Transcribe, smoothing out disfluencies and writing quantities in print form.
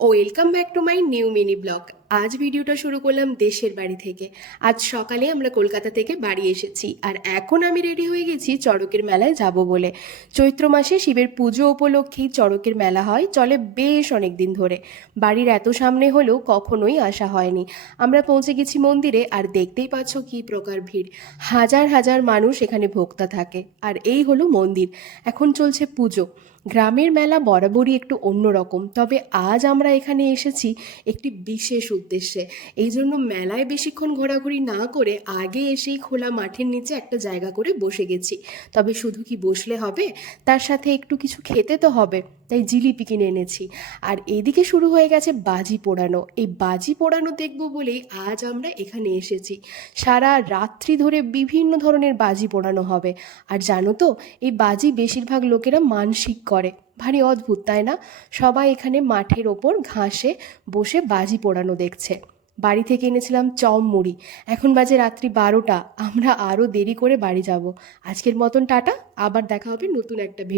Welcome back to my new mini blog. আজ ভিডিওটা শুরু করলাম দেশের বাড়ি থেকে। আজ সকালে আমরা কলকাতা থেকে বাড়ি এসেছি, আর এখন আমি রেডি হয়ে গেছি চড়কের মেলায় যাব বলে। চৈত্র মাসে শিবের পুজো উপলক্ষেই চড়কের মেলা হয়, চলে বেশ অনেক দিন ধরে। বাড়ির এত সামনে হলেও কখনোই আসা হয়নি। আমরা পৌঁছে গেছি মন্দিরে, আর দেখতেই পাচ্ছ কী প্রকার ভিড়। হাজার হাজার মানুষ এখানে ভোক্তা থাকে, আর এই হলো মন্দির। এখন চলছে পুজো। গ্রামের মেলা বরাবরই একটু অন্যরকম, তবে আজ আমরা এখানে এসেছি একটি বিশেষ উদ্দেশ্যে। এই জন্য মেলায় বেশিক্ষণ ঘোরাঘুরি না করে আগে এসেই খোলা মাঠের নিচে একটা জায়গা করে বসে গেছি। তবে শুধু কি বসলে হবে, তার সাথে একটু কিছু খেতে তো হবে, তাই জিলিপি কিনে এনেছি। আর এদিকে শুরু হয়ে গেছে বাজি পোড়ানো। এই বাজি পোড়ানো দেখব বলেই আজ আমরা এখানে এসেছি। সারা রাত্রি ধরে বিভিন্ন ধরনের বাজি পোড়ানো হবে। আর জানো তো, এই বাজি বেশিরভাগ লোকেরা মানসিক করে। ভারী অদ্ভুত, তাই না? সবাই এখানে মাঠের ওপর ঘাসে বসে বাজি পোড়ানো দেখছে। বাড়ি থেকে এনেছিলাম চপ মুড়ি। এখন বাজে রাত্রি 12টা। আমরা আরও দেরি করে বাড়ি যাব। আজকের মতন টাটা, আবার দেখা হবে নতুন একটা ভিডিও।